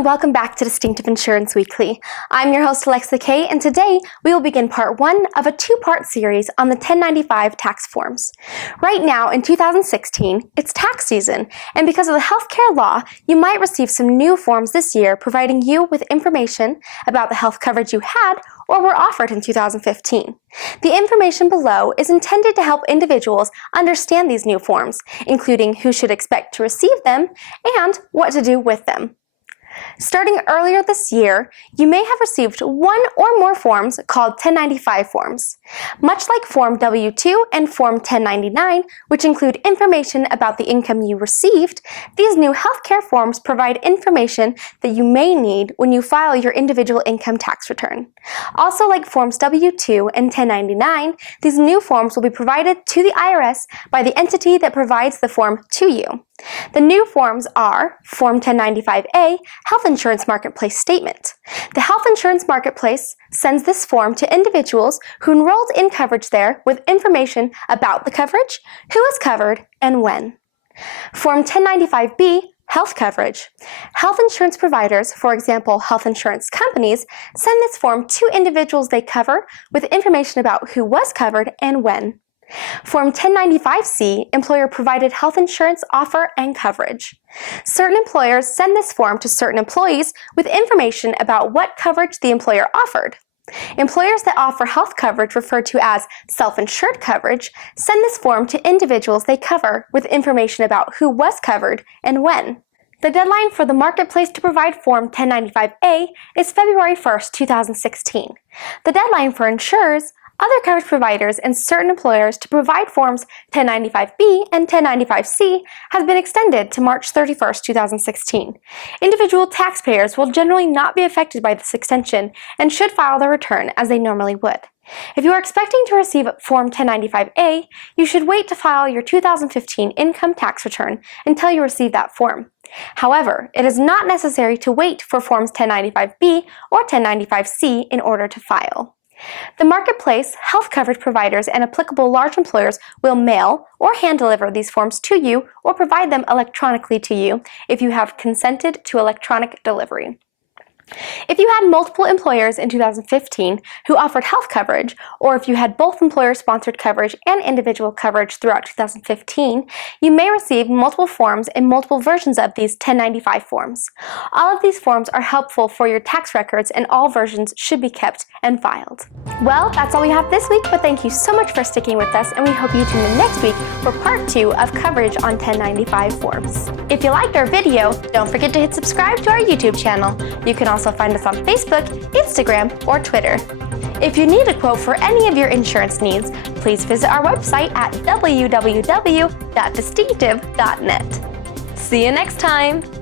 and welcome back to Distinctive Insurance Weekly. I'm your host Alexa Kay, and today we will begin part 1 of a 2-part series on the 1095 tax forms. Right now in 2016, it's tax season, and because of the healthcare law, you might receive some new forms this year providing you with information about the health coverage you had or were offered in 2015. The information below is intended to help individuals understand these new forms, including who should expect to receive them and what to do with them. Starting earlier this year, you may have received one or more forms called 1095 forms. Much like Form W-2 and Form 1099, which include information about the income you received, these new healthcare forms provide information that you may need when you file your individual income tax return. Also, like Forms W-2 and 1099, these new forms will be provided to the IRS by the entity that provides the form to you. The new forms are Form 1095A, Health Insurance Marketplace Statement. The Health Insurance Marketplace sends this form to individuals who enrolled in coverage there with information about the coverage, who is covered, and when. Form 1095B, Health Coverage. Health insurance providers, for example, health insurance companies, send this form to individuals they cover with information about who was covered and when. Form 1095C, Employer-Provided Health Insurance Offer and Coverage. Certain employers send this form to certain employees with information about what coverage the employer offered. Employers that offer health coverage referred to as self-insured coverage send this form to individuals they cover with information about who was covered and when. The deadline for the marketplace to provide Form 1095A is February 1st, 2016. The deadline for insurers, other coverage providers, and certain employers to provide Forms 1095B and 1095C has been extended to March 31st, 2016. Individual taxpayers will generally not be affected by this extension and should file their return as they normally would. If you are expecting to receive Form 1095A, you should wait to file your 2015 income tax return until you receive that form. However, it is not necessary to wait for Forms 1095B or 1095C in order to file. The marketplace, health coverage providers, and applicable large employers will mail or hand-deliver these forms to you or provide them electronically to you if you have consented to electronic delivery. If you had multiple employers in 2015 who offered health coverage, or if you had both employer-sponsored coverage and individual coverage throughout 2015, you may receive multiple forms and multiple versions of these 1095 forms. All of these forms are helpful for your tax records, and all versions should be kept and filed. Well, that's all we have this week, but thank you so much for sticking with us, and we hope you tune in next week for part 2 of coverage on 1095 forms. If you liked our video, don't forget to hit subscribe to our YouTube channel. You can also find us on Facebook, Instagram, or Twitter. If you need a quote for any of your insurance needs, please visit our website at www.distinctive.net. See you next time!